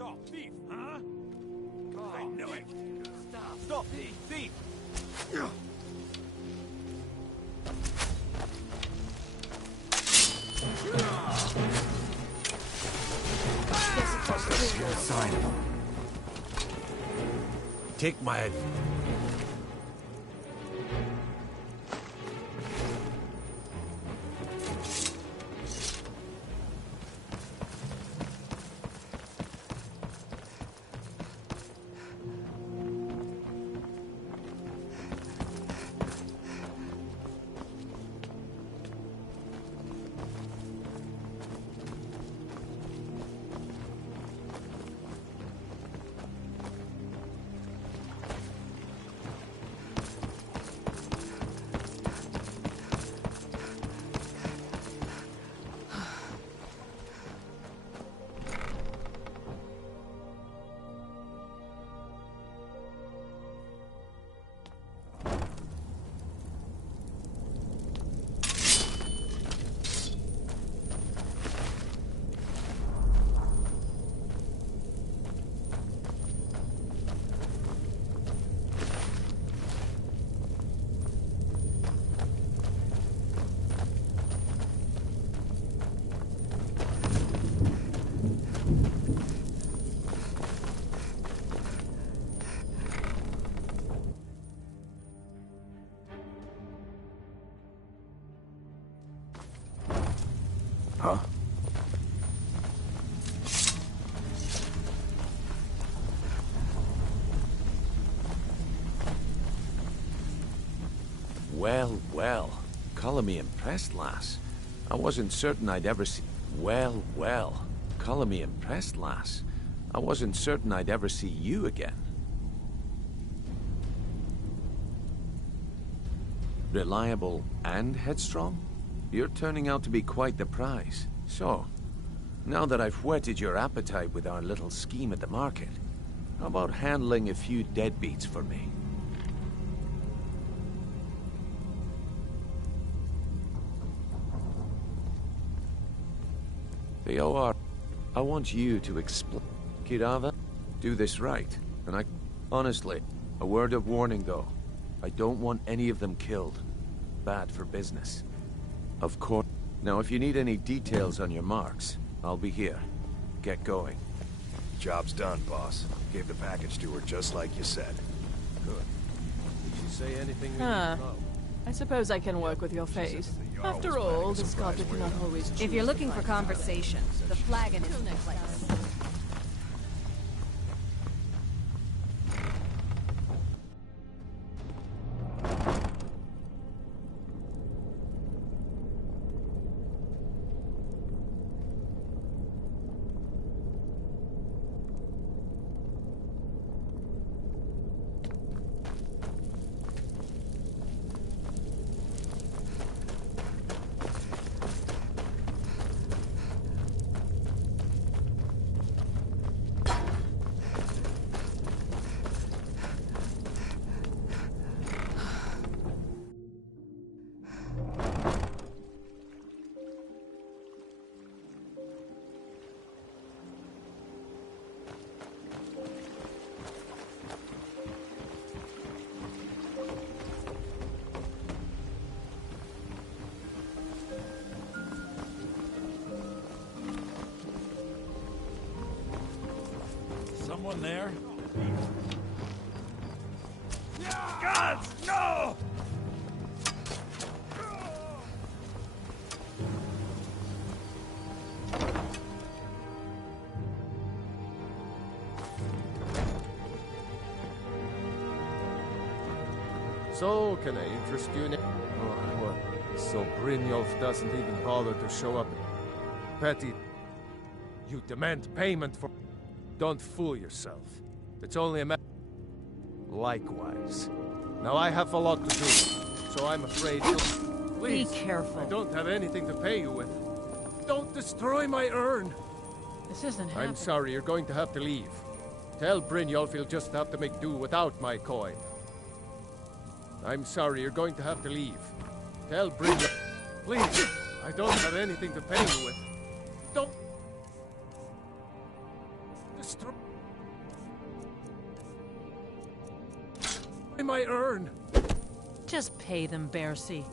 Stop, thief, huh? God, I knew it! Stop, thief, thief! Sign. Take my advice. Huh? Well, well. Colour me impressed, lass. I wasn't certain I'd ever see... Well, well. Colour me impressed, lass. I wasn't certain I'd ever see you again. Reliable and headstrong? You're turning out to be quite the prize. So, now that I've whetted your appetite with our little scheme at the market, how about handling a few deadbeats for me? TheYoloKingGaming, I want you to explain. Kirava, do this right. And honestly, a word of warning though. I don't want any of them killed. Bad for business. Of course. Now, if you need any details on your marks, I'll be here. Get going. Job's done, boss. Gave the package to her just like you said. Good. Did she say anything? Huh. I suppose I can work with your face. After all, this carpet cannot always choose. If you're looking for conversation, the flagon is the place. Someone there? Gods, no! So, can I interest you in it? Oh, what? So Brynjolf doesn't even bother to show up. Petty, you demand payment for... Don't fool yourself. It's only a matter... Likewise. Now I have a lot to do, so I'm afraid you'll... Please, be careful. I don't have anything to pay you with. Don't destroy my urn! This isn't happening. I'm sorry, you're going to have to leave. Tell Brynjolf he'll just have to make do without my coin. I'm sorry, you're going to have to leave. Tell Brynjolf... Please, I don't have anything to pay you with. Don't... destroy my urn. Just pay them, Bercy.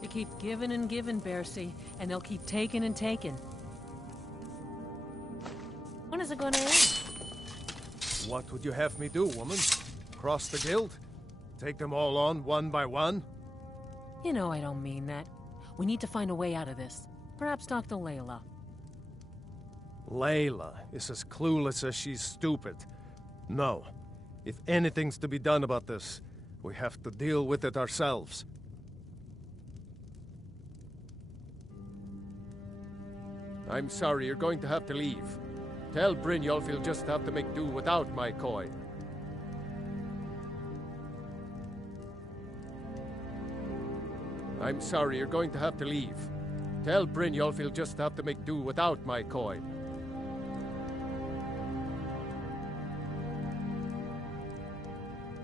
You keep giving and giving, Bercy, and they'll keep taking and taking. When is it gonna end? What would you have me do, woman? Cross the guild? Take them all on one by one? You know I don't mean that. We need to find a way out of this. Perhaps talk to Layla. Layla is as clueless as she's stupid. No. If anything's to be done about this, we have to deal with it ourselves. I'm sorry, you're going to have to leave. Tell Brynjolf he'll just have to make do without my coin. I'm sorry, you're going to have to leave. Tell Brynjolf he'll just have to make do without my coin.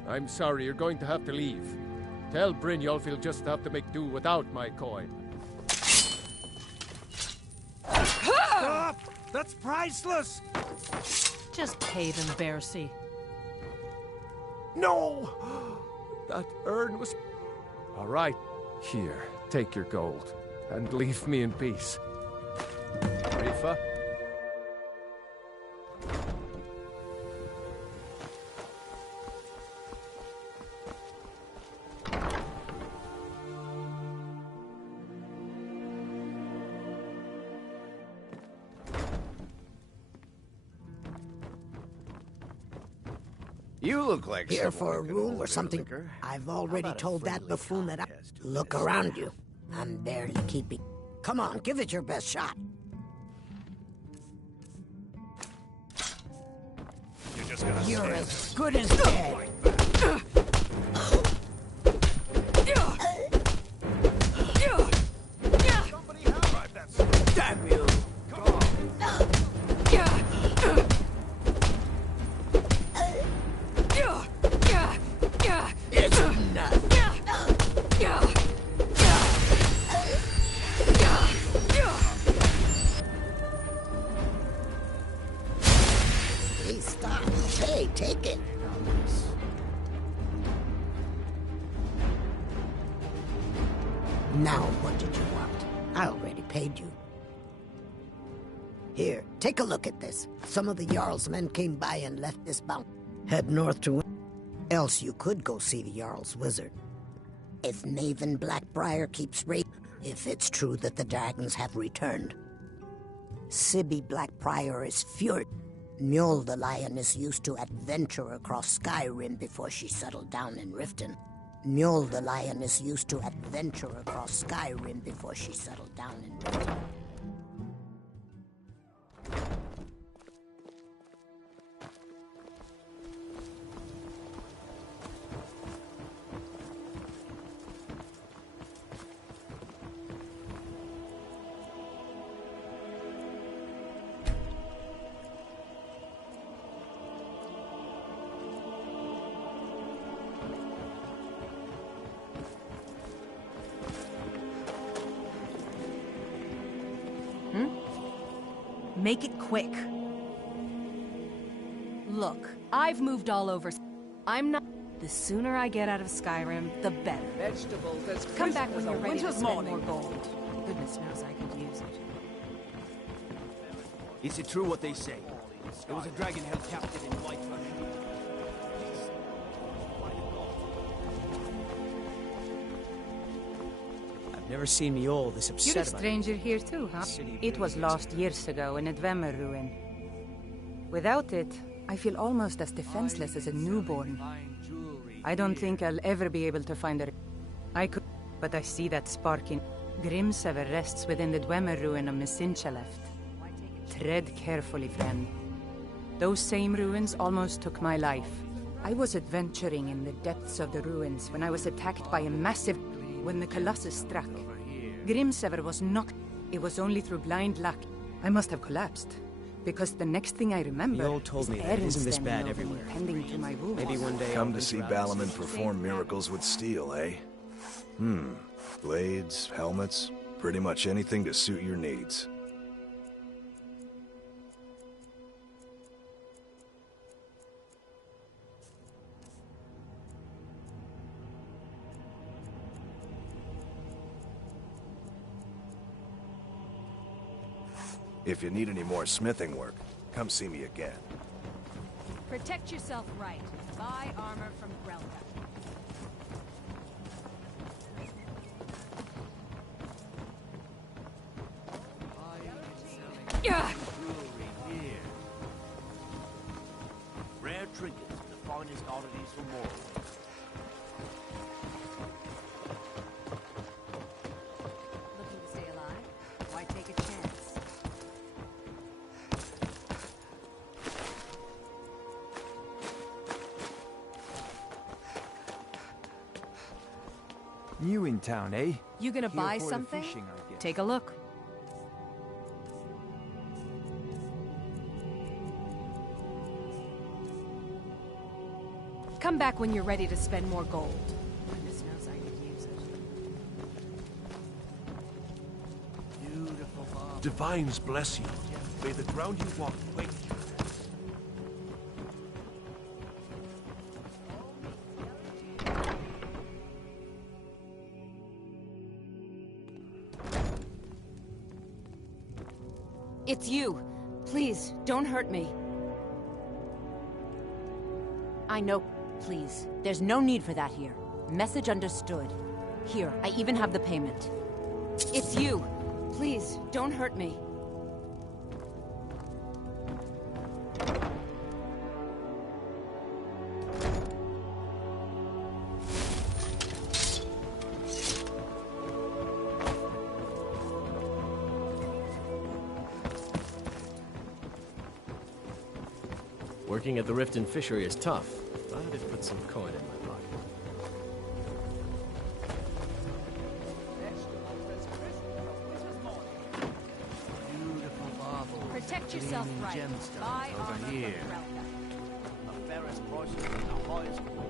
I'm sorry, you're going to have to leave. Tell Brynjolf he'll just have to make do without my coin. Stop! That's priceless! Just pay them, Bercy. No! That urn was... All right, here, take your gold, and leave me in peace. Rifa? You look like Here someone for a who could room hold or a bit of something? liquor. I've How already about a told that friendly buffoon that I... contest to Look this around end? you. I'm barely keeping... Come on, give it your best shot. You're just gonna You're stand as good as dead. Somebody help! Drive that sword. Damn you. Come on! It's enough. Please stop. Hey, take it. Now, what did you want? I already paid you. Here, take a look at this. Some of the Jarl's men came by and left this bounty. Head north to... Else you could go see the Jarl's wizard. If Maven Blackbriar keeps if it's true that the dragons have returned. Sibby Blackbriar is furious. Mjol the lion is used to adventure across Skyrim before she settled down in Riften. Mjol the lion is used to adventure across Skyrim before she settled down in Riften. Make it quick. Look, I've moved all over. I'm not... The sooner I get out of Skyrim, the better. Vegetables as Come back when crisp as you're a ready to winter's spend morning. more gold. Goodness knows I could use it. Is it true what they say? There was a dragon held captive in Whitebush. I've never seen Mjol this upset You're a about stranger here too, huh? It was lost years ago in a Dwemer ruin. Without it, I feel almost as defenseless as a newborn. I don't think I'll ever be able to find her. I could, but I see that spark in... Grimsever rests within the Dwemer ruin of Messincha left. Tread carefully, friend. Those same ruins almost took my life. I was adventuring in the depths of the ruins when I was attacked by a massive... When the Colossus struck, Grimsever was knocked. It was only through blind luck. I must have collapsed, because the next thing I remember Mjol told is me that it isn't this Aaron bad standing over me, everywhere. tending to my wounds. Maybe one day Come I'll to see venture out and Balaman see- perform miracles with steel, eh? Blades, helmets, pretty much anything to suit your needs. If you need any more smithing work, come see me again. Protect yourself right. Buy armor from Grelka. Yeah. Rare trinkets, the finest oddities from Morrowind. Looking to stay alive? Why take a chance? New in town, eh? You gonna Here buy for the something? fishing, I guess. Take a look. Come back when you're ready to spend more gold. Goodness knows I could use it. Beautiful Bob. Divines bless you. May the ground you walk wait you. It's you. Please, don't hurt me. I know. Please. There's no need for that here. Message understood. Here, I even have the payment. It's you. Please, don't hurt me. Working at the Riften Fishery is tough, but it puts some coin in my pocket. Beautiful marble. Protect yourself right. Gemstones Buy over armor here. from Grelka. The fairest prices and the highest quality.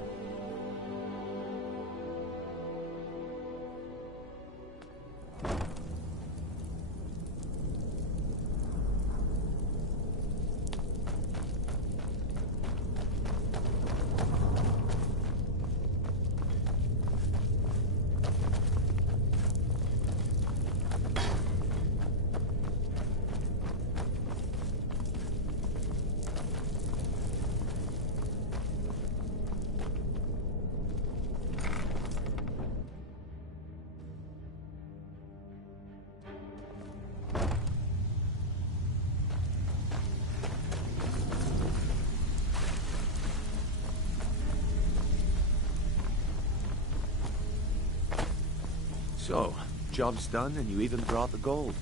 So, job's done and you even brought the gold.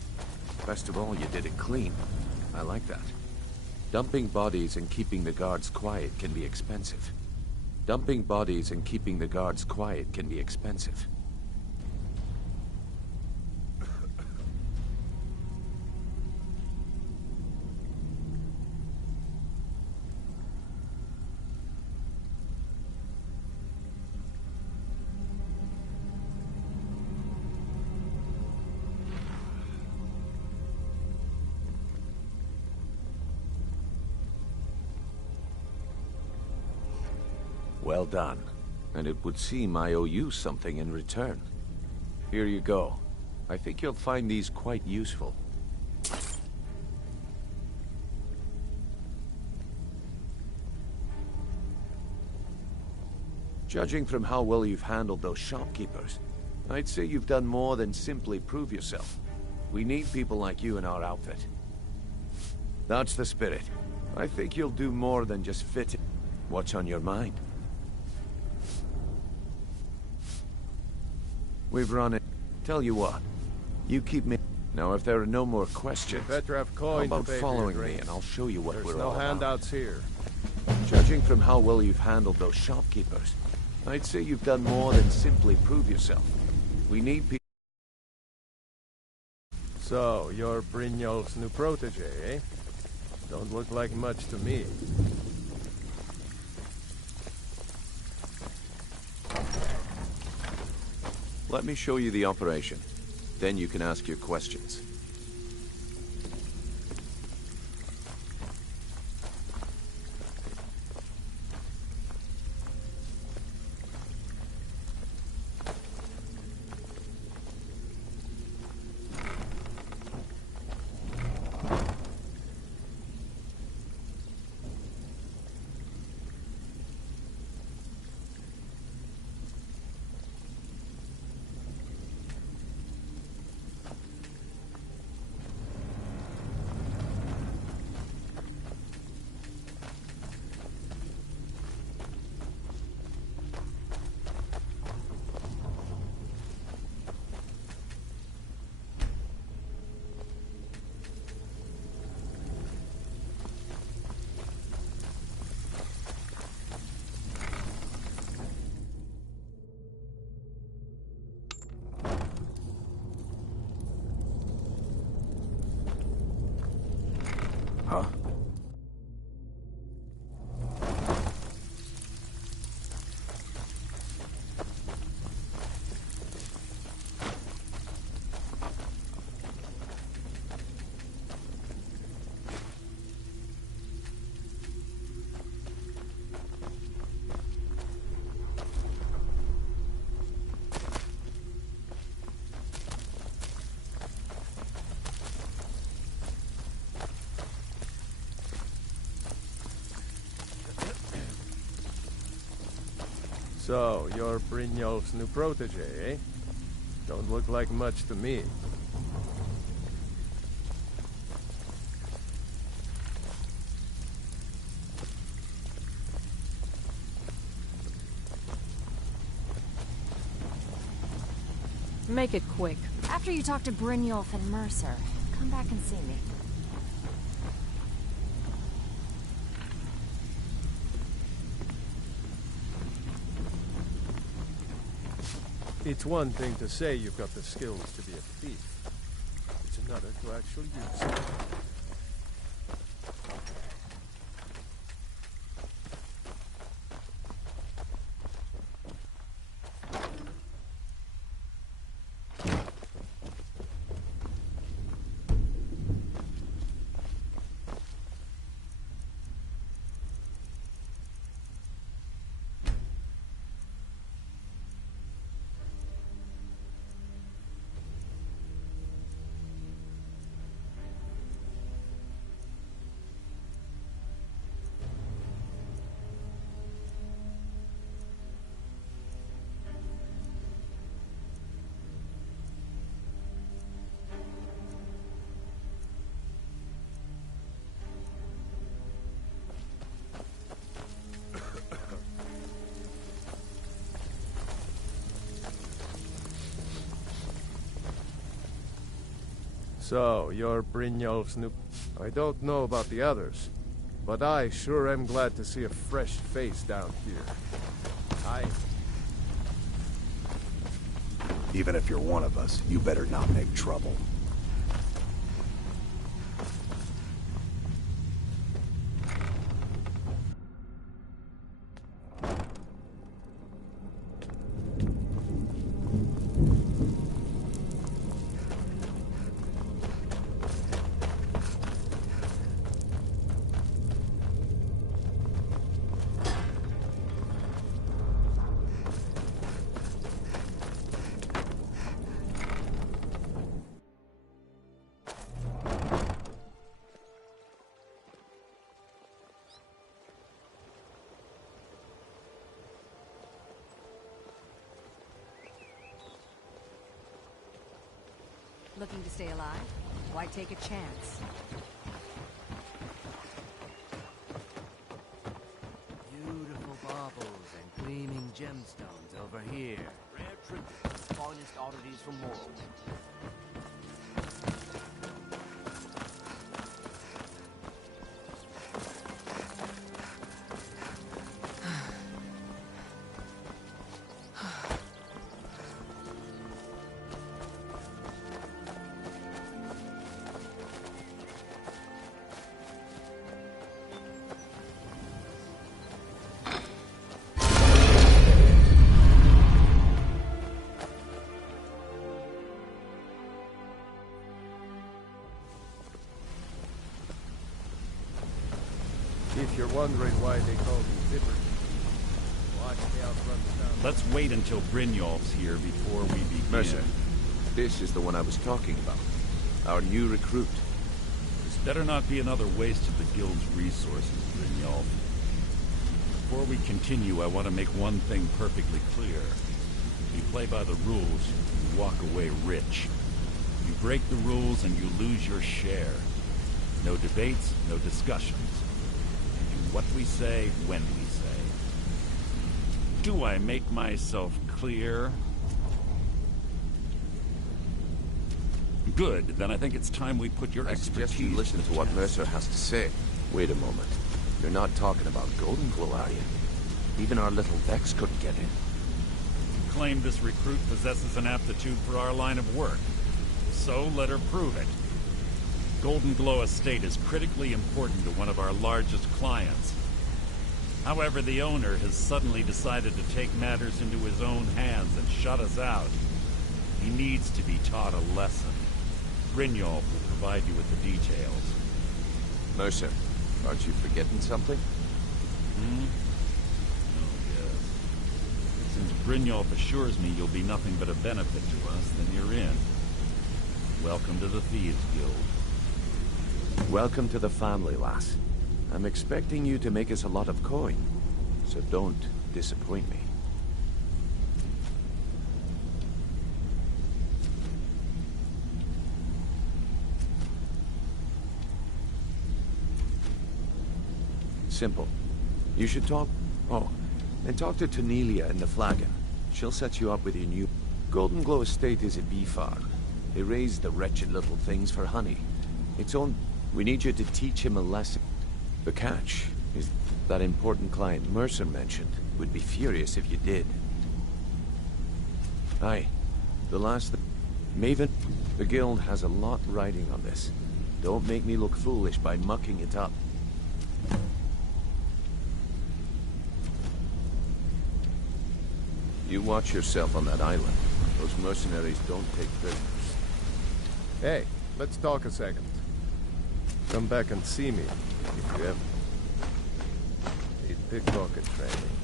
Best of all, you did it clean. I like that. Dumping bodies and keeping the guards quiet can be expensive. Dumping bodies and keeping the guards quiet can be expensive. Well done. And it would seem I owe you something in return. Here you go. I think you'll find these quite useful. Judging from how well you've handled those shopkeepers, I'd say you've done more than simply prove yourself. We need people like you in our outfit. That's the spirit. I think you'll do more than just fit in. What's on your mind? We've run it. Tell you what, you keep me. Now, if there are no more questions, Better have coin how about to pay for following your me drinks. and I'll show you what There's we're no all about. handouts here. Judging from how well you've handled those shopkeepers, I'd say you've done more than simply prove yourself. We need people. So, you're Brynjolf's new protege, eh? Don't look like much to me. Let me show you the operation. Then you can ask your questions. So, you're Brynjolf's new protege, eh? Don't look like much to me. Make it quick. After you talk to Brynjolf and Mercer, come back and see me. It's one thing to say you've got the skills to be a thief. It's another to actually use them. So, you're Brynjolf's new... I don't know about the others, but I sure am glad to see a fresh face down here. Even if you're one of us, you better not make trouble. Looking to stay alive? Why take a chance? Beautiful baubles and gleaming gemstones over here. Rare trinkets, the finest oddities from Morrowind. If you're wondering why they call me Zipper, watch me outrun the town. Let's wait until Brynjolf's here before we begin. Mercer, this is the one I was talking about. Our new recruit. This better not be another waste of the guild's resources, Brynjolf. Before we continue, I want to make one thing perfectly clear. If you play by the rules, you walk away rich. You break the rules and you lose your share. No debates, no discussions. What we say, when we say. Do I make myself clear? Good, then I think it's time we put your expertise. I suggest you listen to what Mercer has to say. Wait a moment. You're not talking about Golden Glow, are you? Even our little Vex couldn't get in. You claim this recruit possesses an aptitude for our line of work. So let her prove it. Golden Glow Estate is critically important to one of our largest clients. However, the owner has suddenly decided to take matters into his own hands and shut us out. He needs to be taught a lesson. Brynjolf will provide you with the details. Mercer, aren't you forgetting something? Oh, yes. Since Brynjolf assures me you'll be nothing but a benefit to us, then you're in. Welcome to the Thieves Guild. Welcome to the family, lass. I'm expecting you to make us a lot of coin, so don't disappoint me. simple. You should talk... Oh, and talk to Tanelia in the Flagon. She'll set you up with your new... Golden Glow estate is a bee farm. They raise the wretched little things for honey. It's on... We need you to teach him a lesson. The catch is that important client Mercer mentioned would be furious if you did. Aye. The last... Maven, the guild has a lot riding on this. Don't make me look foolish by mucking it up. You watch yourself on that island. Those mercenaries don't take prisoners. Hey, let's talk a second. Come back and see me, if you ever need pickpocket training.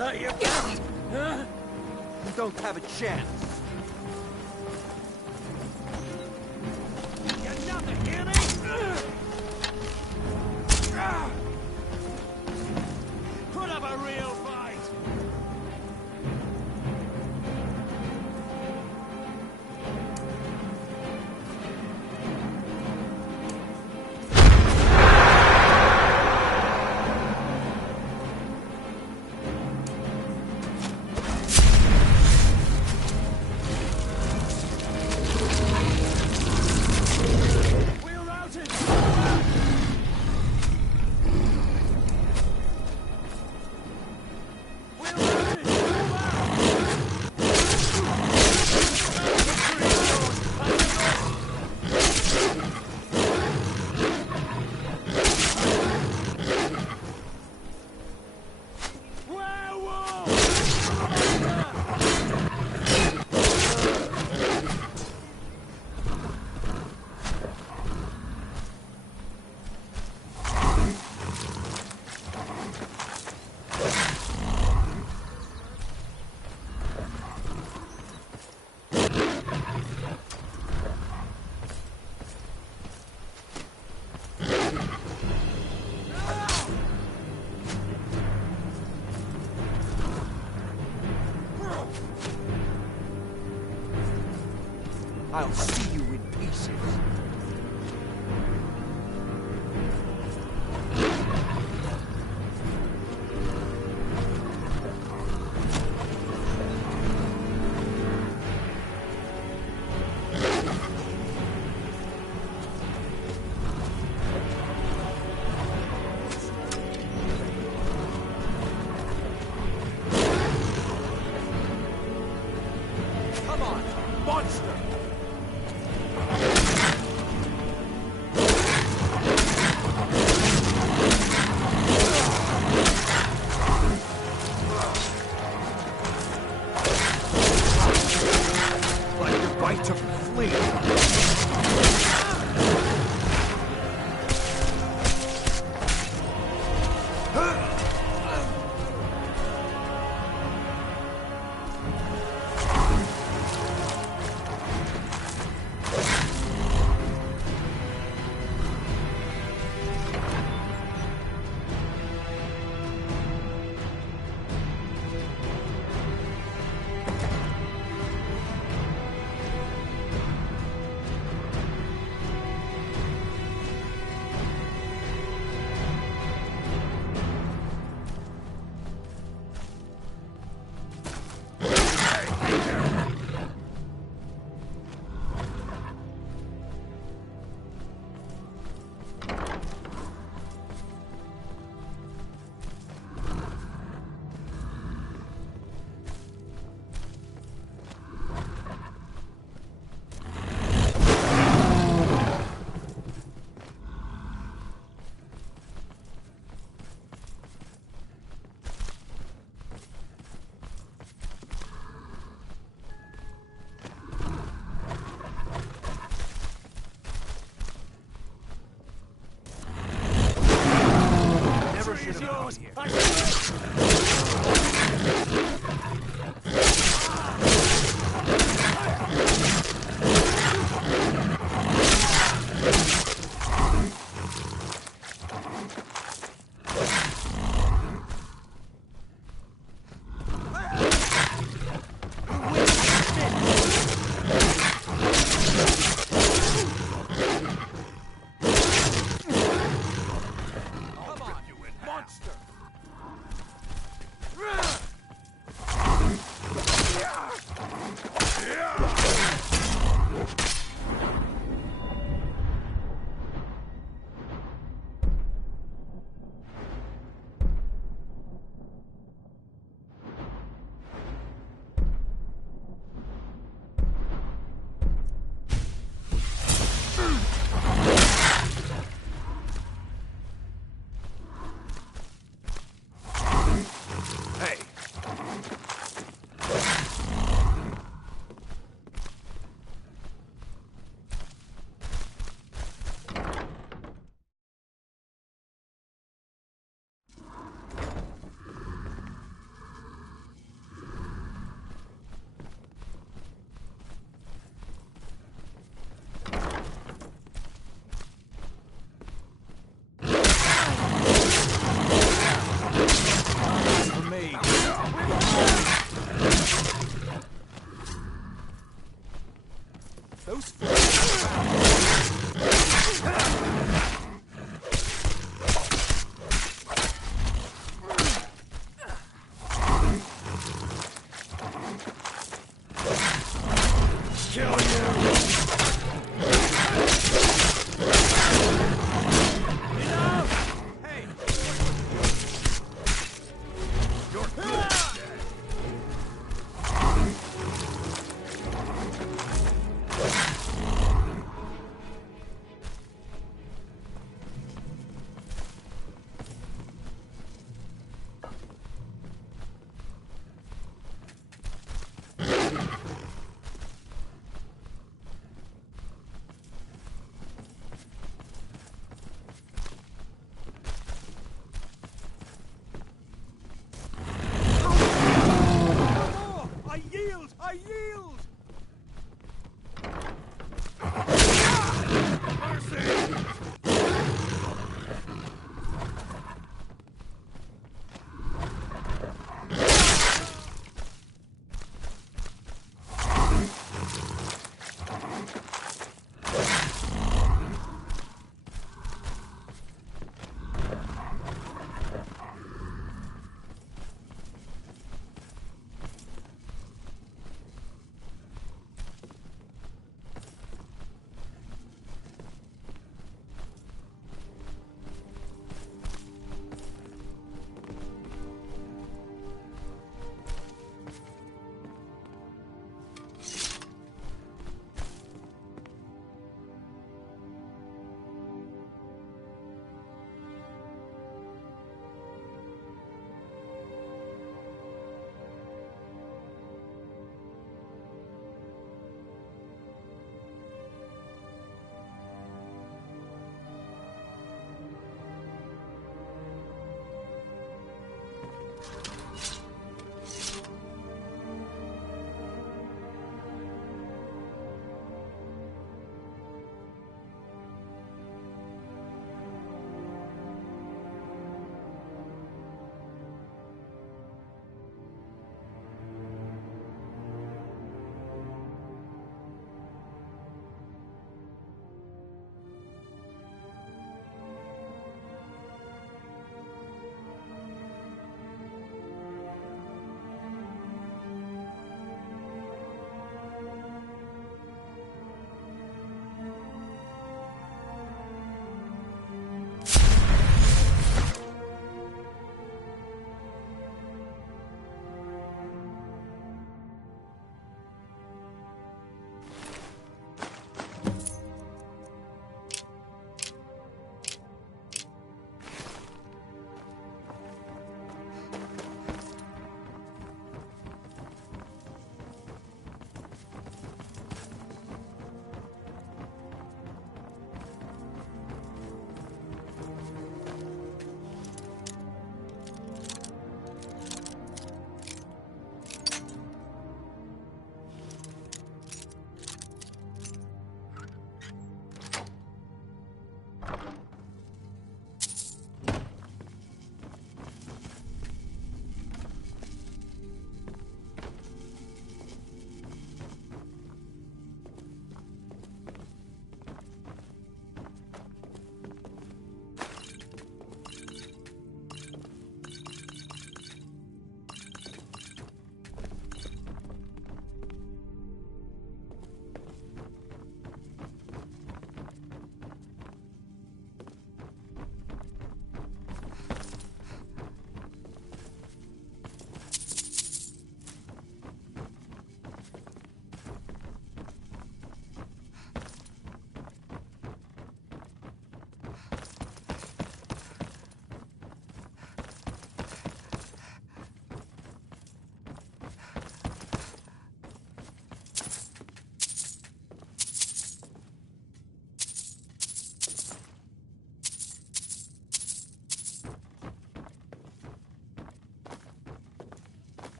that you got? Huh? You don't have a chance. You nothing, hear me? Put up a real fight. I'll see you in pieces. Come on, monster! Right to flee.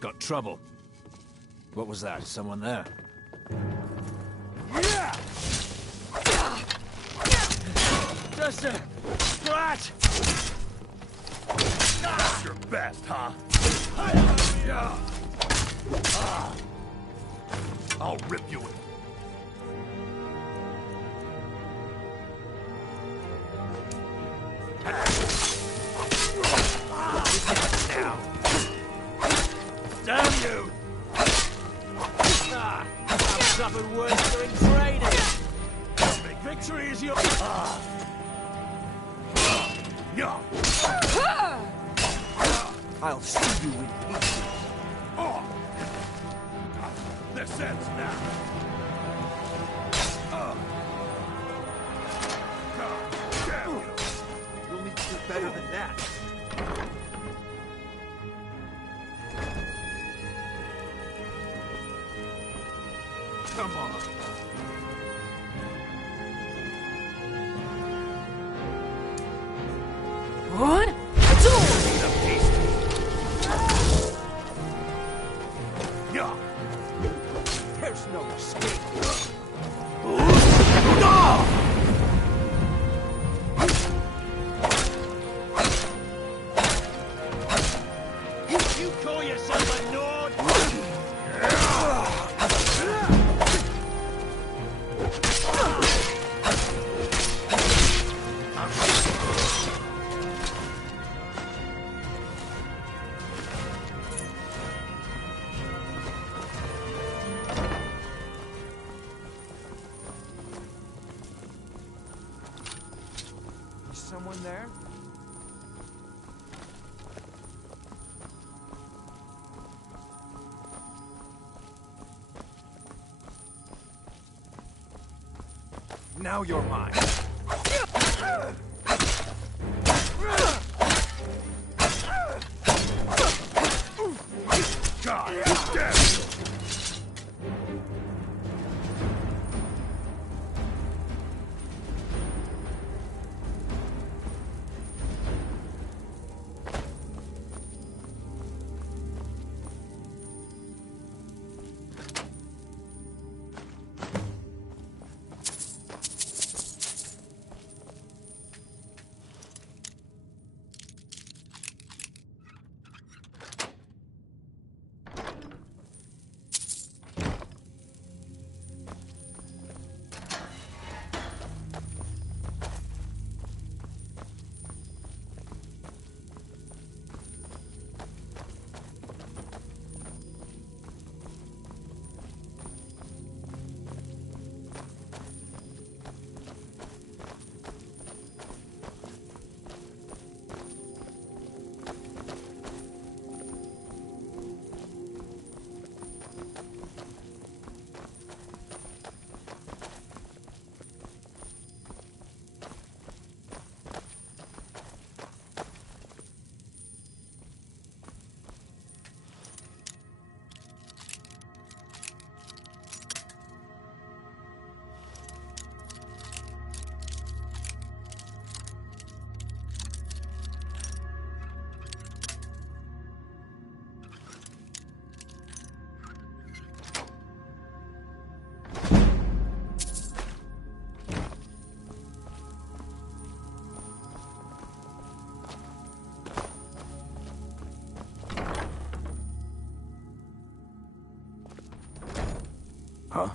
Got trouble. What was that? Someone there? Just a brat! That's your best, huh? I'll rip you in. Now. Damn you! I've suffered worse doing training. Victory is yours. I'll see you in pieces. This ends now. God damn you! You'll need to do better than that. Come on. What? There's no escape. You call yourself a Nord? Is someone there? Now you're mine. God damn you! Huh?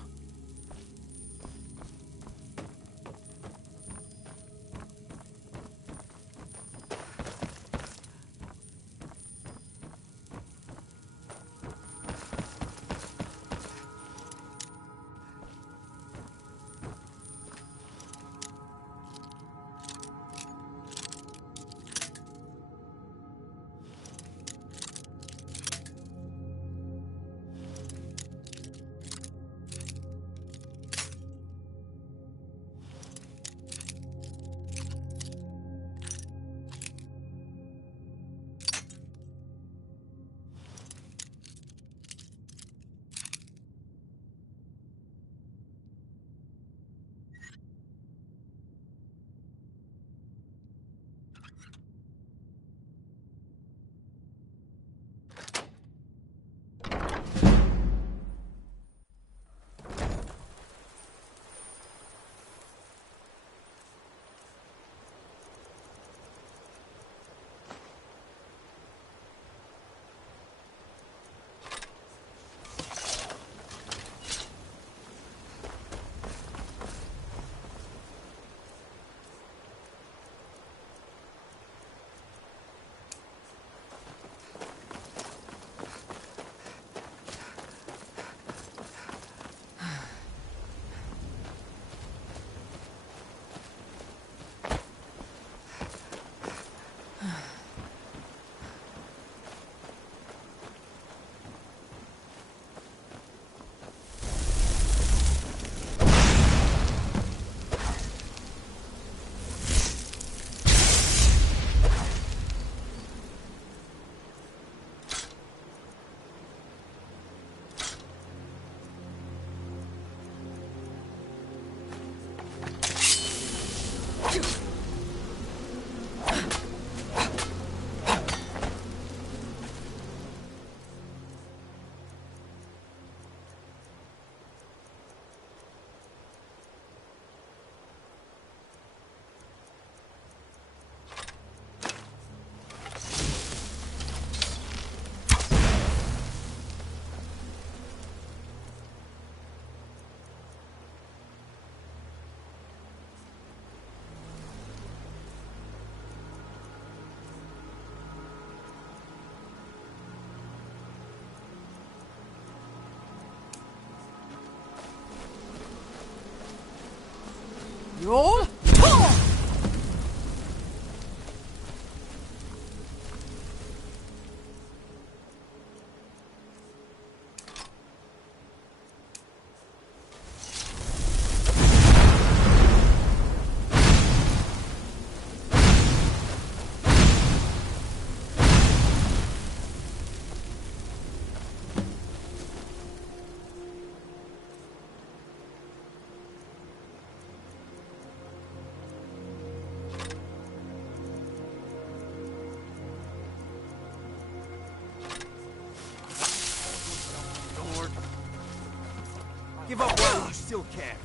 Roll! Give up while you still can.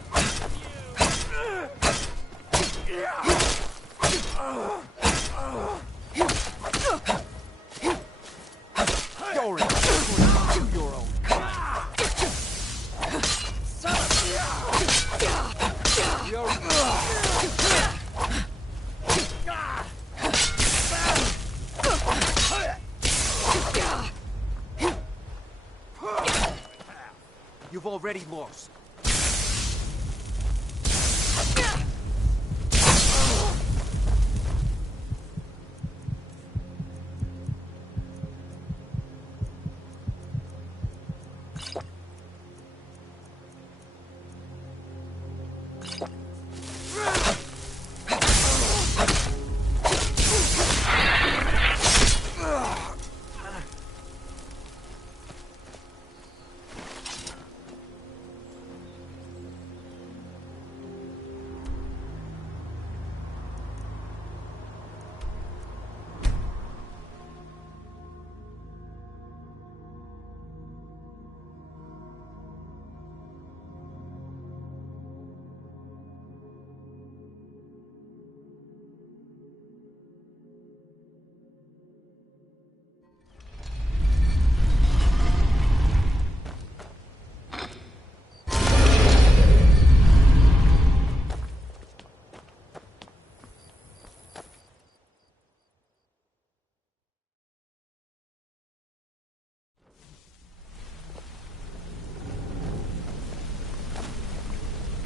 Doran, do your own kind. You've already lost.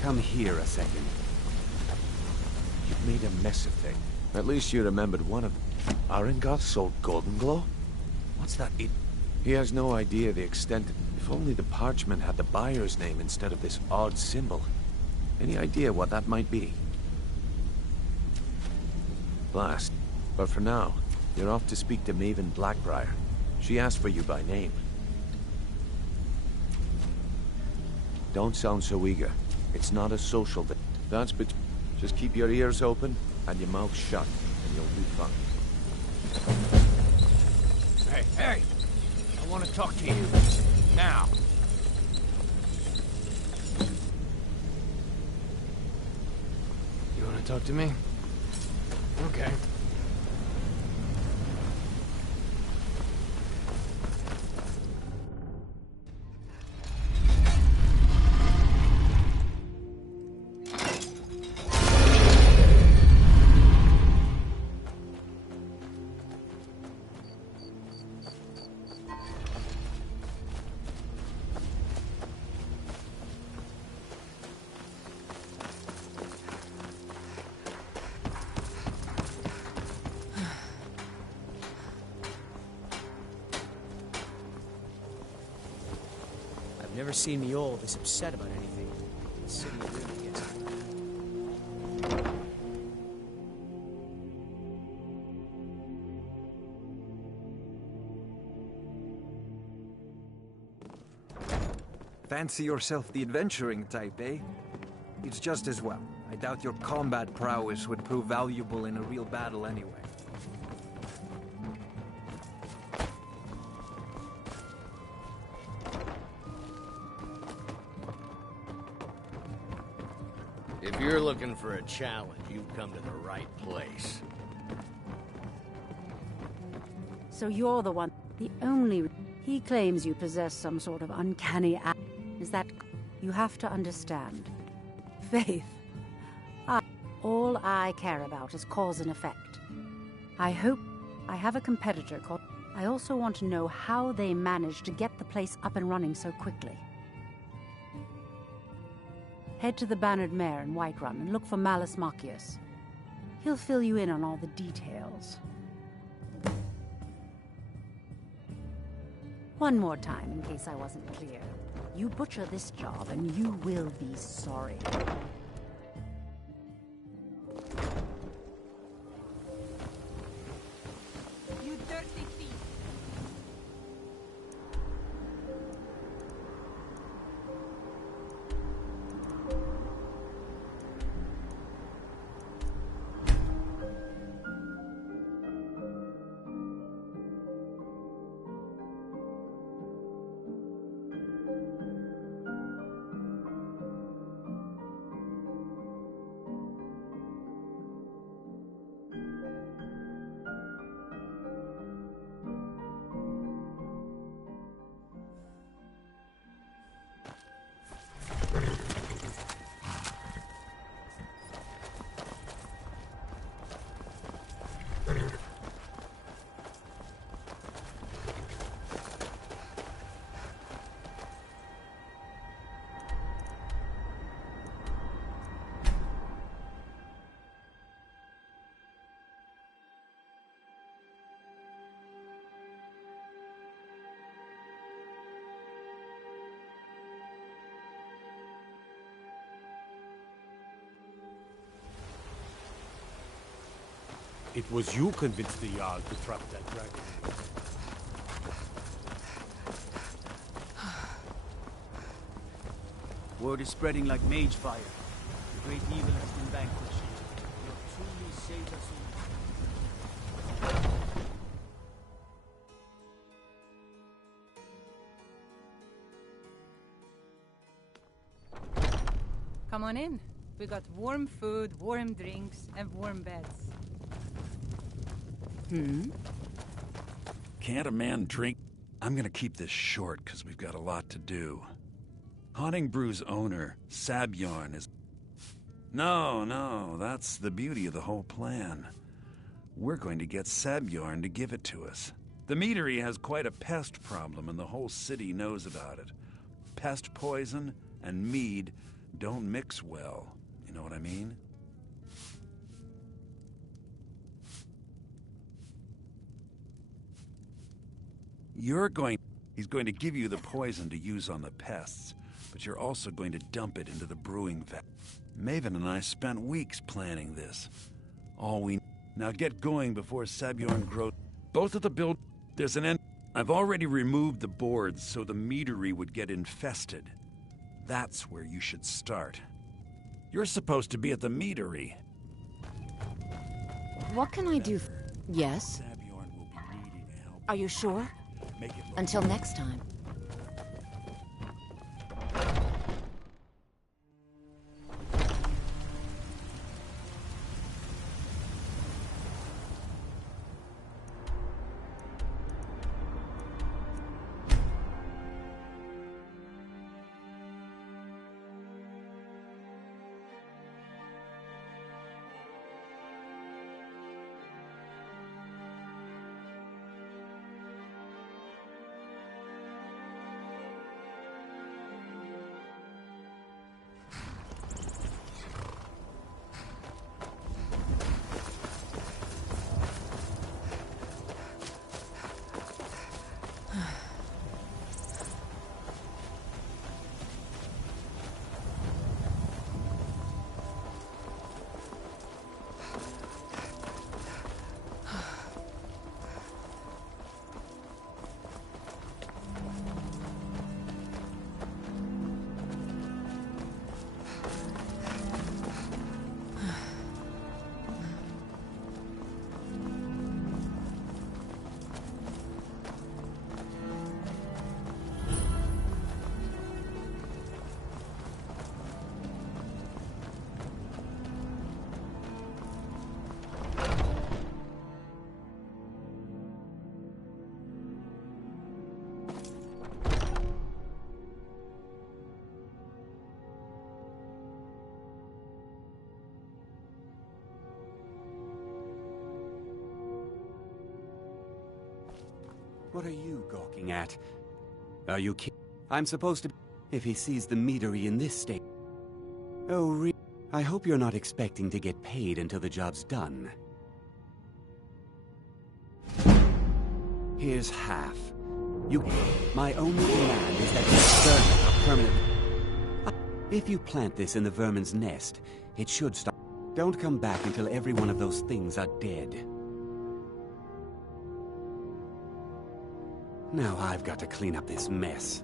Come here a second. You've made a mess of things. At least you remembered one of them. Arengoth sold Golden Glow? What's that? He has no idea the extent. If only the parchment had the buyer's name instead of this odd symbol. Any idea what that might be? Blast. But for now, you're off to speak to Maven Blackbriar. She asked for you by name. Don't sound so eager. It's not a social thing. That's but just keep your ears open and your mouth shut, and you'll be fine. Hey, hey! I want to talk to you. Now. You want to talk to me? Okay. Never seen me all this upset about anything. The city really gets it. Fancy yourself the adventuring type, eh? It's just as well. I doubt your combat prowess would prove valuable in a real battle anyway. If you're looking for a challenge, you've come to the right place. So you're the one, the only... He claims you possess some sort of uncanny... Is that... You have to understand. Faith. All I care about is cause and effect. I hope I have a competitor called... I also want to know how they managed to get the place up and running so quickly. Head to the Bannered Mare in Whiterun and look for Malus Macius. He'll fill you in on all the details. One more time, in case I wasn't clear. You butcher this job, and you will be sorry. You dirty thief! It was you convinced the Jarl to trap that dragon. Word is spreading like mage fire. The great evil has been vanquished. You have truly saved us all. Come on in. We got warm food, warm drinks, and warm beds. Can't a man drink? I'm gonna keep this short, because we've got a lot to do. Haunting Brew's owner, Sabjorn, is... No, that's the beauty of the whole plan. We're going to get Sabjorn to give it to us. The meadery has quite a pest problem, and the whole city knows about it. Pest poison and mead don't mix well. You know what I mean? He's going to give you the poison to use on the pests, but you're also going to dump it into the brewing vat. Maven and I spent weeks planning this. Now get going before Sabjorn grows. Both of the build... There's an end... I've already removed the boards so the meadery would get infested. That's where you should start. You're supposed to be at the meadery. What can I do? Yes? Sabjorn will be needing help. Are you sure? Make it look... Until next time. What are you gawking at? Are you kidding? I'm supposed to... If he sees the meadery in this state... Oh, I hope you're not expecting to get paid until the job's done. Here's half. My only demand is that this vermin permanently... If you plant this in the vermin's nest, it should stop. Don't come back until every one of those things are dead. Now I've got to clean up this mess.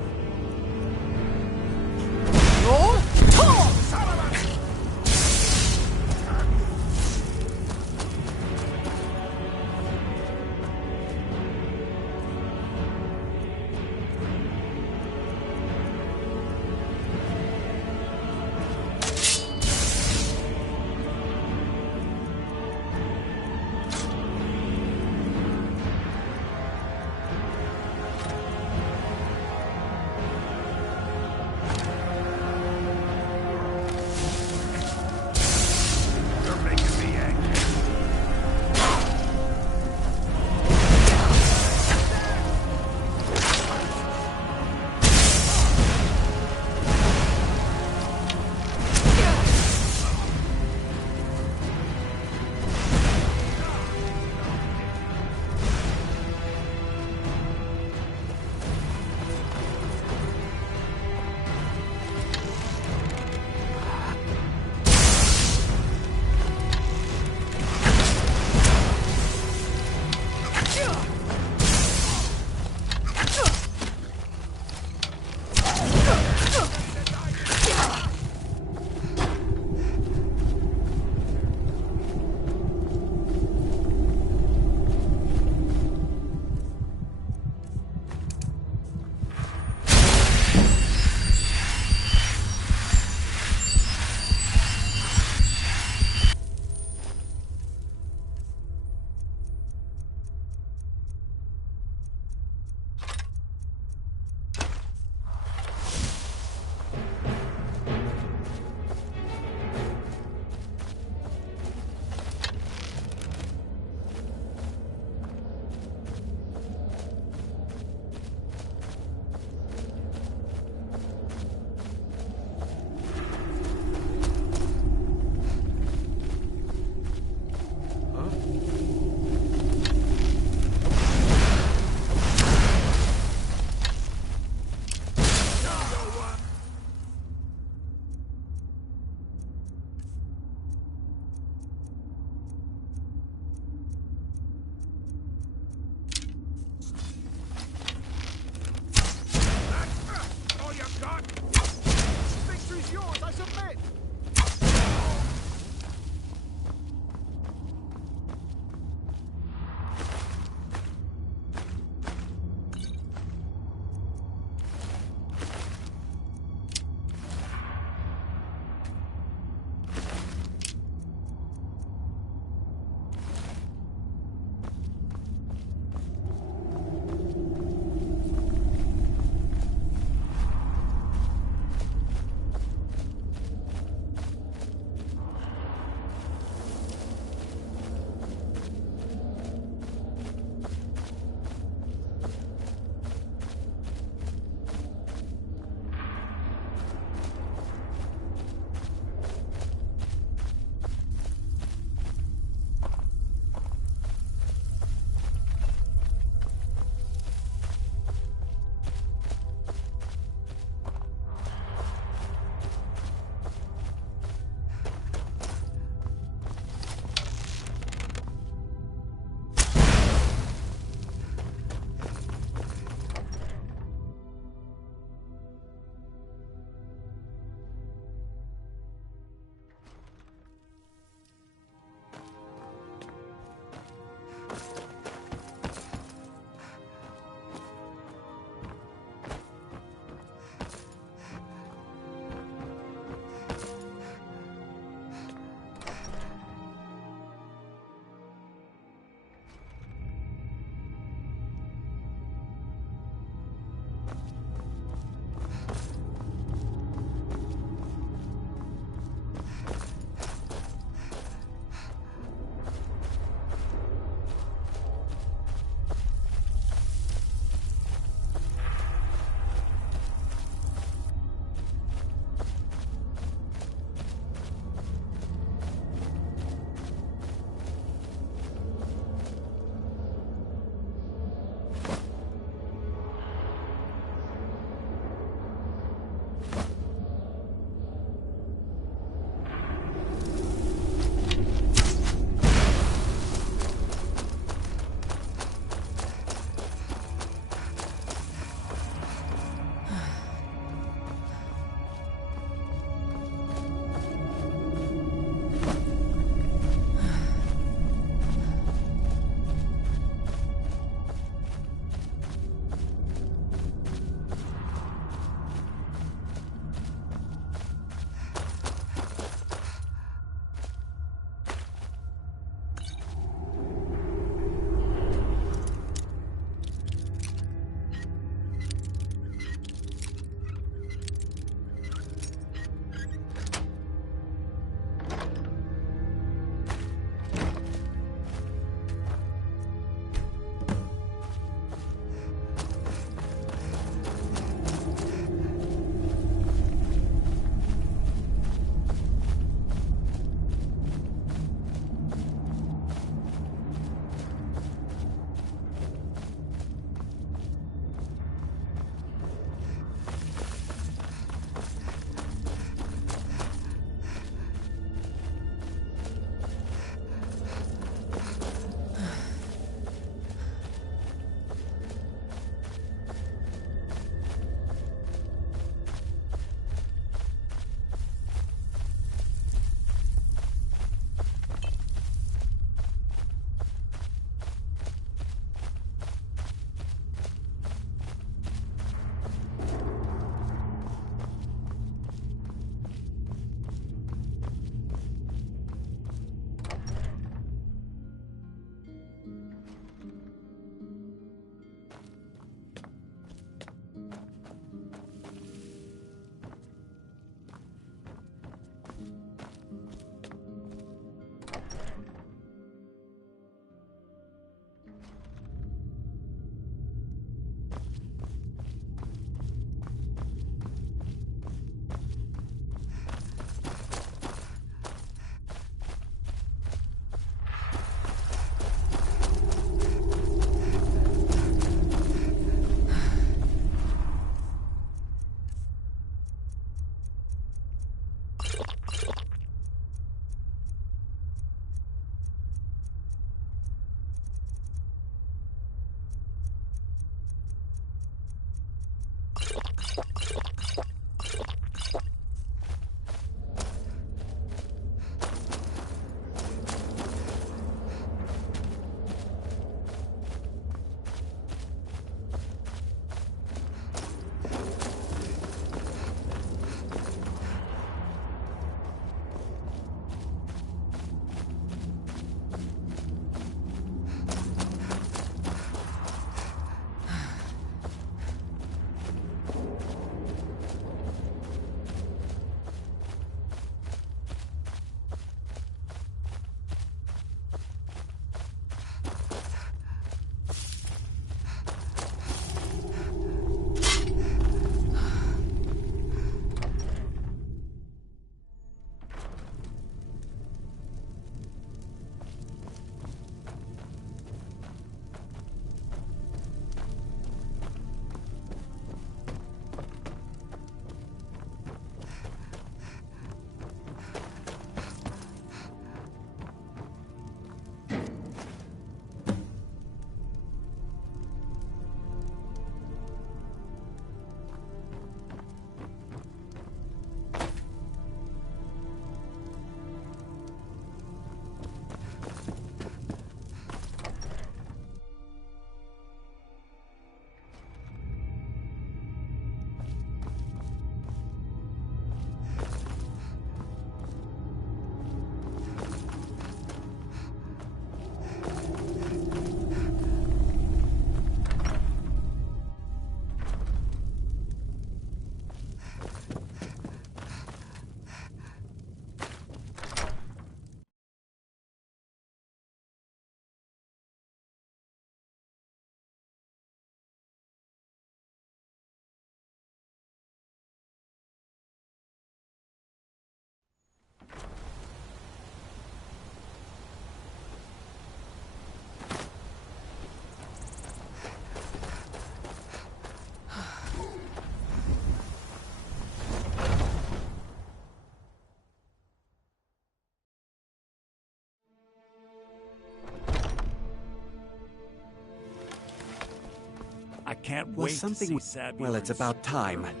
I can't Well, wait something to see Well, it's Sabulon's about time. return.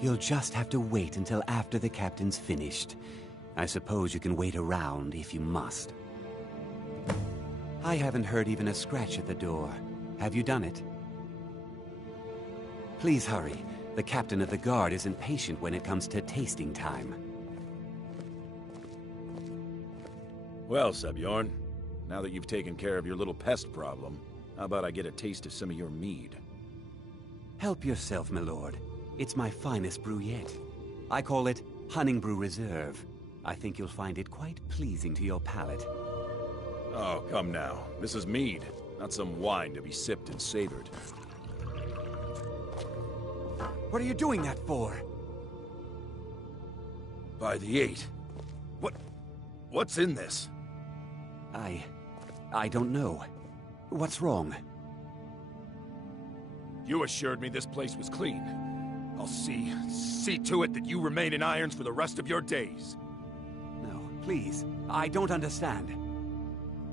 You'll just have to wait until after the captain's finished. I suppose you can wait around if you must. I haven't heard even a scratch at the door. Have you done it? Please hurry. The captain of the guard is impatient when it comes to tasting time. Well, Sebjorn, now that you've taken care of your little pest problem, how about I get a taste of some of your mead? Help yourself, my lord. It's my finest brew yet. I call it Hunting Brew Reserve. I think you'll find it quite pleasing to your palate. Oh, come now. This is mead, not some wine to be sipped and savored. What are you doing that for? By the 8. What's in this? I don't know. What's wrong? You assured me this place was clean. I'll see to it that you remain in irons for the rest of your days. No, please. I don't understand.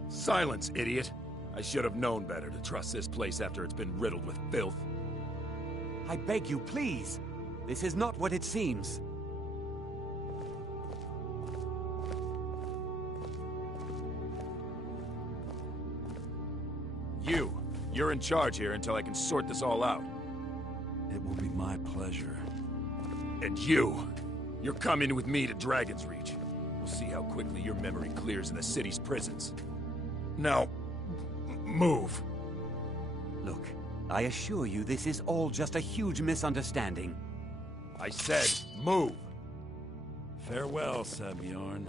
Silence, idiot. I should have known better to trust this place after it's been riddled with filth. I beg you, please. This is not what it seems. You're in charge here until I can sort this all out. It will be my pleasure. And you're coming with me to Dragon's Reach. We'll see how quickly your memory clears in the city's prisons. Now, move. Look, I assure you this is all just a huge misunderstanding. I said, move. Farewell, Sabjorn.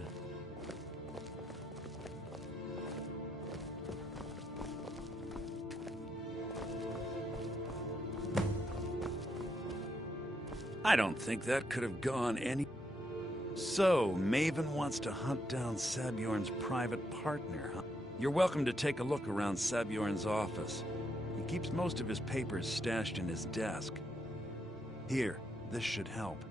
I don't think that could have gone any... So, Maven wants to hunt down Sabjorn's private partner, huh? You're welcome to take a look around Sabjorn's office. He keeps most of his papers stashed in his desk. Here, this should help.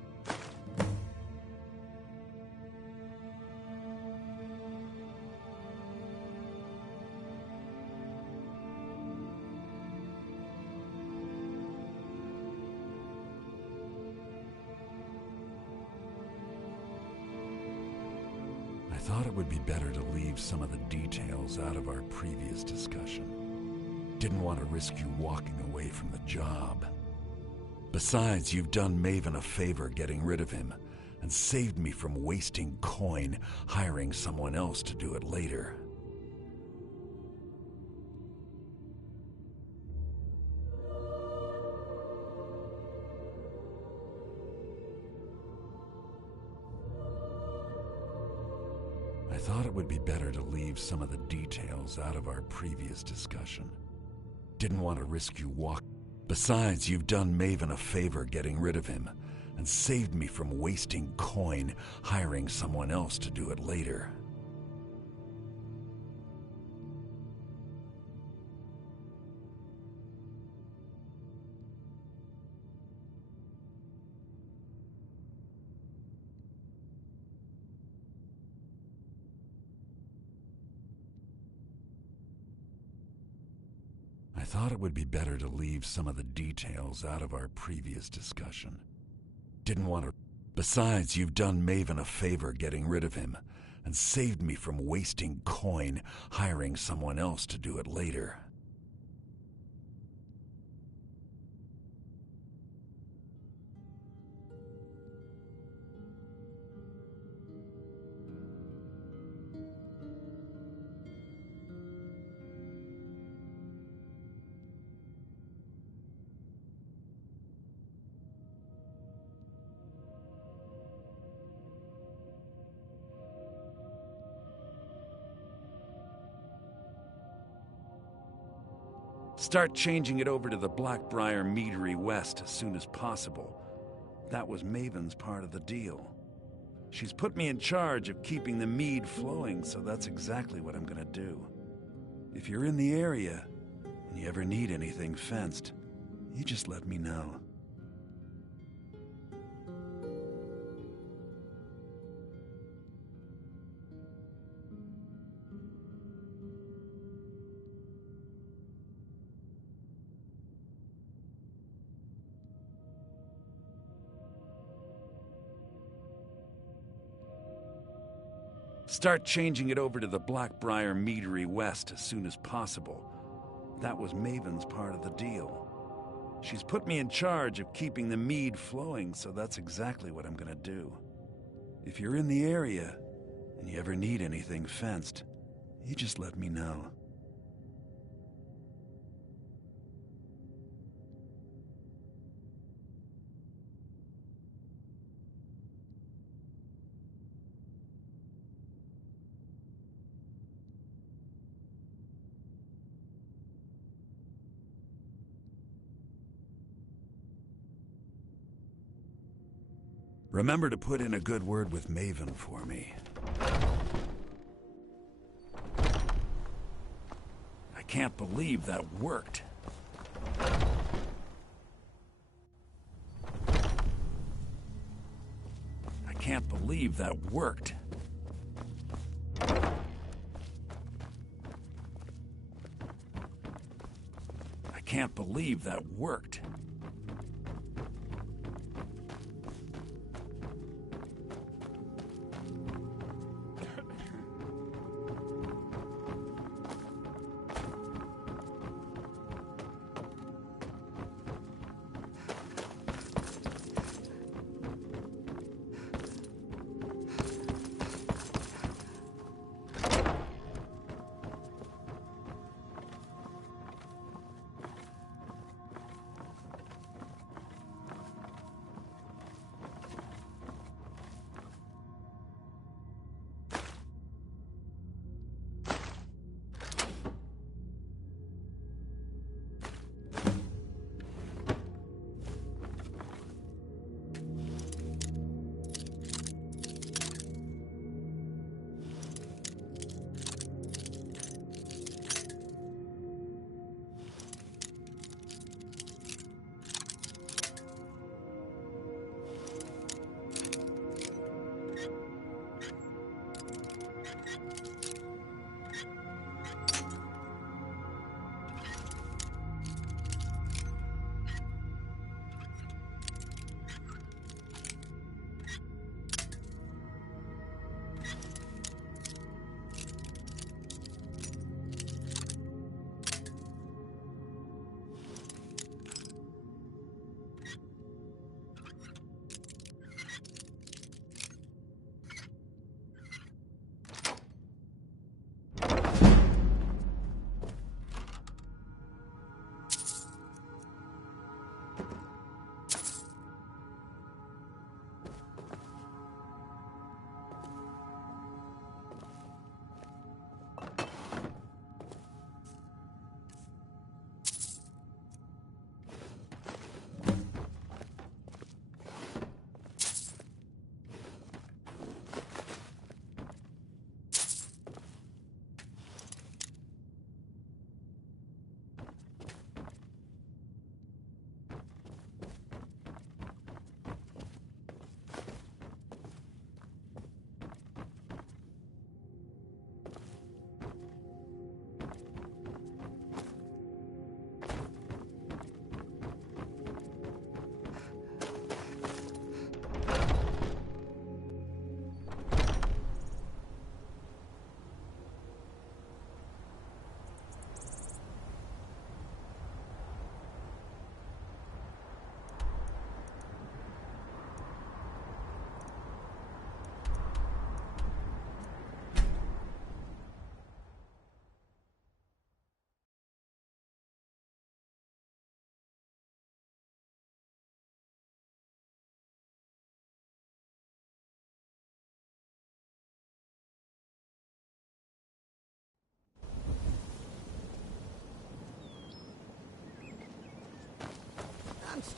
thought it would be better to leave some of the details out of our previous discussion. Didn't want to risk you walking away from the job. Besides, you've done Maven a favor getting rid of him, and saved me from wasting coin hiring someone else to do it later. I thought it would be better to leave some of the details out of our previous discussion. Didn't want to risk you walking. Besides, you've done Maven a favor getting rid of him, and saved me from wasting coin hiring someone else to do it later. I thought it would be better to leave some of the details out of our previous discussion. Didn't want to. Besides, you've done Maven a favor getting rid of him, and saved me from wasting coin hiring someone else to do it later. Start changing it over to the Blackbriar Meadery West as soon as possible. That was Maven's part of the deal. She's put me in charge of keeping the mead flowing, so that's exactly what I'm gonna do. If you're in the area, and you ever need anything fenced, you just let me know. Start changing it over to the Blackbriar Meadery West as soon as possible. That was Maven's part of the deal. She's put me in charge of keeping the mead flowing, so that's exactly what I'm gonna do. If you're in the area, and you ever need anything fenced, you just let me know. Remember to put in a good word with Maven for me. I can't believe that worked. I can't believe that worked. I can't believe that worked.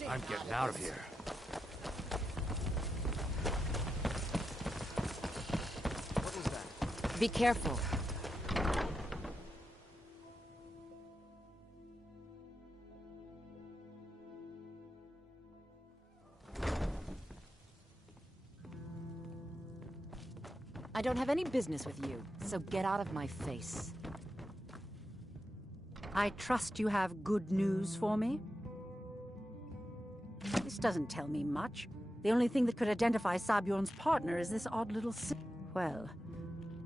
I'm getting out of here. What was that? Be careful. I don't have any business with you, so get out of my face. I trust you have good news for me? This doesn't tell me much. The only thing that could identify Sabjorn's partner is this odd little Well,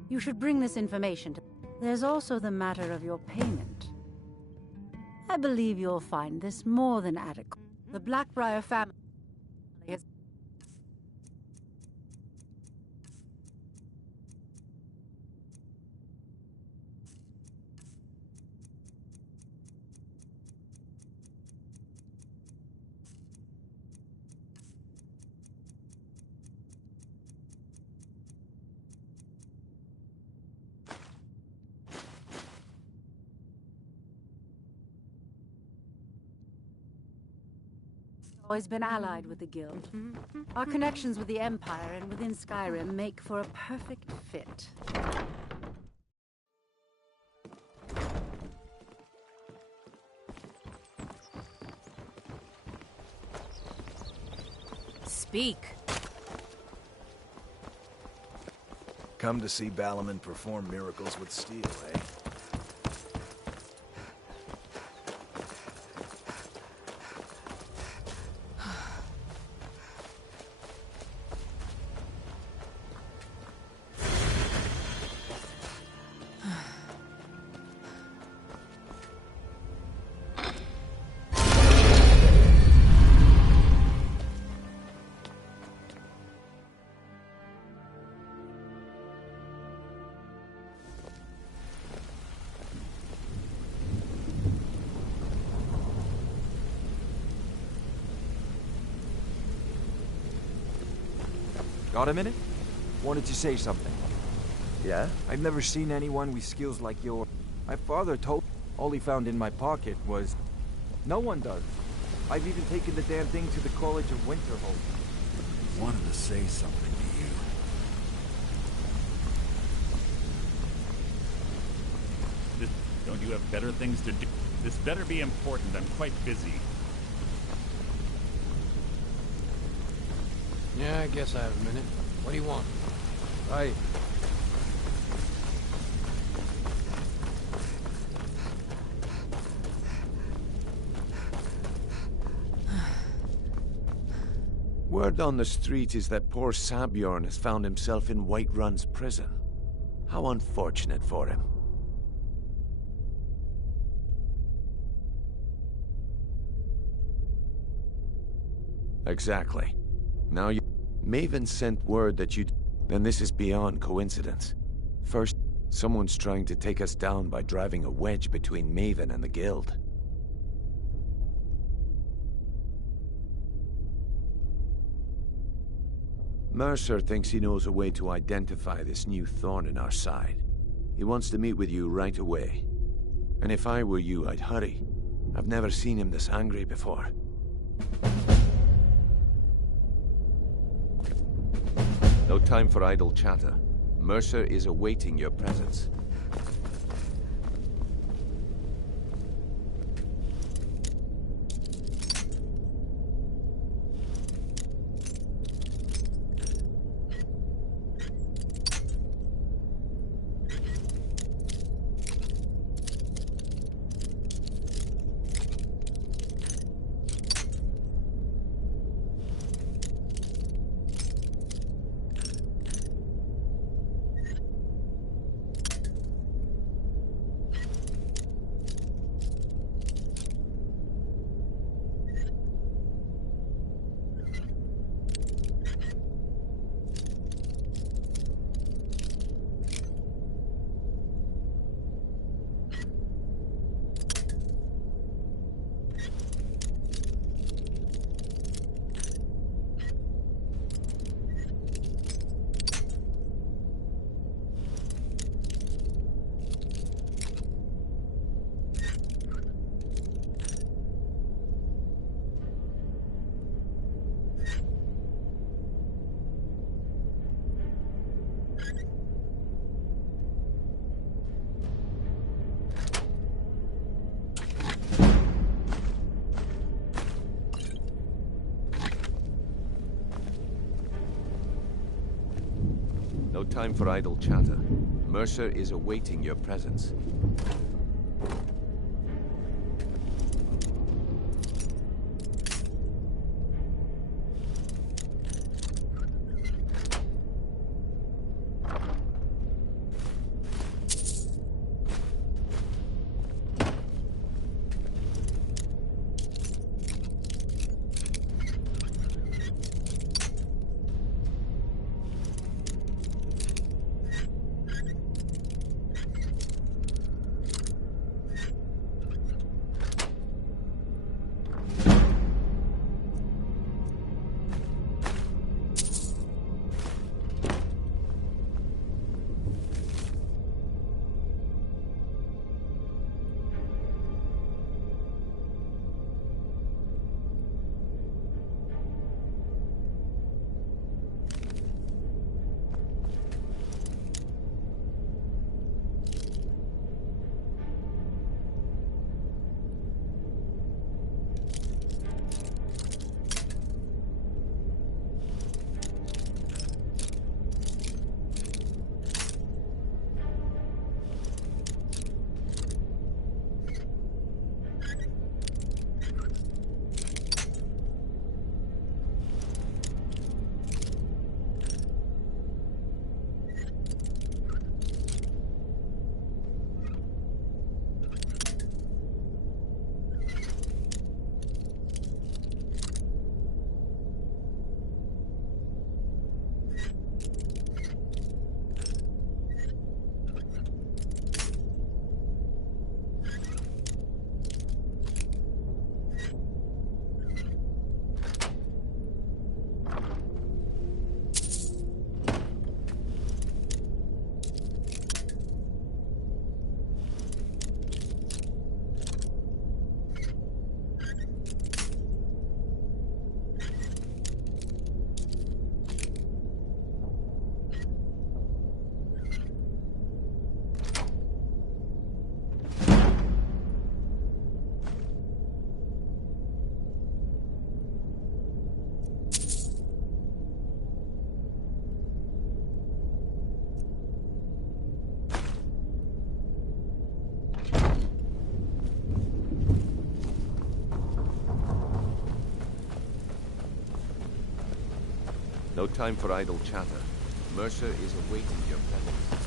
you should bring this information to... There's also the matter of your payment. I believe you'll find this more than adequate. The Blackbriar family has... always been allied with the Guild. Our connections with the Empire and within Skyrim make for a perfect fit. Speak. Come to see Balaman perform miracles with steel, eh? Got a minute? Wanted to say something. Yeah? I've never seen anyone with skills like yours. My father told me all he found in my pocket was... No one does. I've even taken the damn thing to the College of Winterhold. I wanted to say something to you. Don't you have better things to do? This better be important. I'm quite busy. Yeah, I guess I have a minute. What do you want? Aye. Word on the street is that poor Sabjorn has found himself in Whiterun's prison. How unfortunate for him. Exactly. Now you... Maven sent word that you'd... Then this is beyond coincidence. First, someone's trying to take us down by driving a wedge between Maven and the Guild. Mercer thinks he knows a way to identify this new thorn in our side. He wants to meet with you right away. And if I were you, I'd hurry. I've never seen him this angry before. No time for idle chatter. Mercer is awaiting your presence. time for idle chatter. Mercer is awaiting your presence. No time for idle chatter. Mercer is awaiting your presence.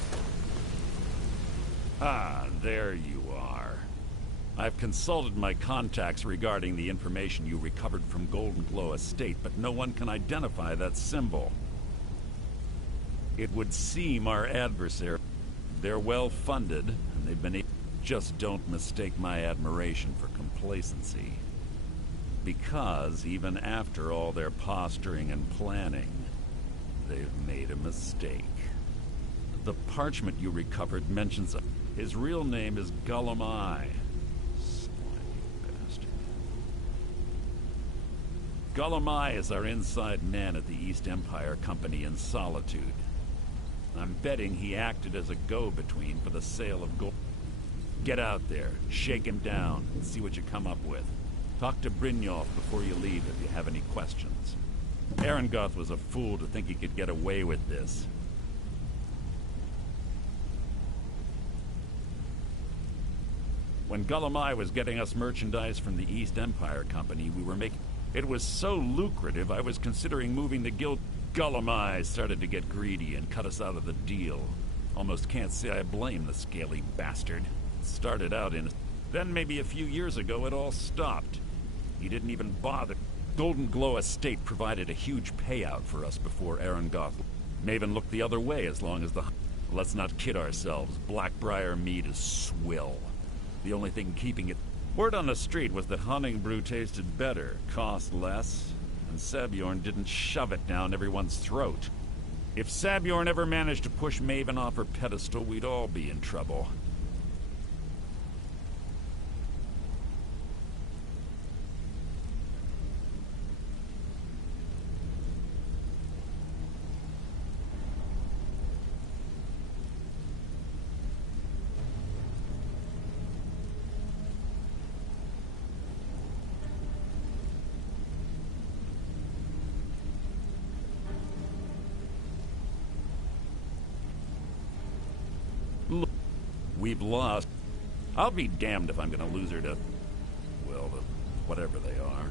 Ah, there you are. I've consulted my contacts regarding the information you recovered from Golden Glow Estate, but no one can identify that symbol. It would seem our adversary. They're well funded, and they've been able. Just don't mistake my admiration for complacency. Because even after all their posturing and planning, they've made a mistake. The parchment you recovered mentions his real name is Gullumai. Slimy bastard. Gullumai is our inside man at the East Empire Company in Solitude. I'm betting he acted as a go-between for the sale of gold. Get out there, shake him down, and see what you come up with. Talk to Brynjolf before you leave if you have any questions. Arengoth was a fool to think he could get away with this. When Gullumai was getting us merchandise from the East Empire Company, we were making... It was so lucrative, I was considering moving the guild. Gullumai started to get greedy and cut us out of the deal. Almost can't say I blame the scaly bastard. It started out in... Then maybe a few years ago, it all stopped. He didn't even bother. Golden Glow Estate provided a huge payout for us before Arengoth. Maven looked the other way as long as the... Let's not kid ourselves. Blackbriar meat is swill. The only thing keeping it... Word on the street was that hunting brew tasted better, cost less, and Sabjorn didn't shove it down everyone's throat. If Sabjorn ever managed to push Maven off her pedestal, we'd all be in trouble. We've lost. I'll be damned if I'm gonna lose her to, well, to whatever they are.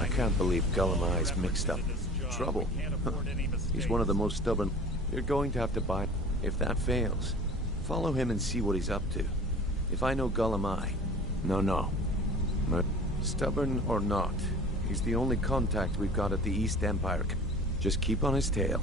I can't believe Gullumai's mixed up. Trouble. He's one of the most stubborn. You're going to have to buy. If that fails, follow him and see what he's up to. If I know Gullumai, no. Stubborn or not, he's the only contact we've got at the East Empire. Just keep on his tail.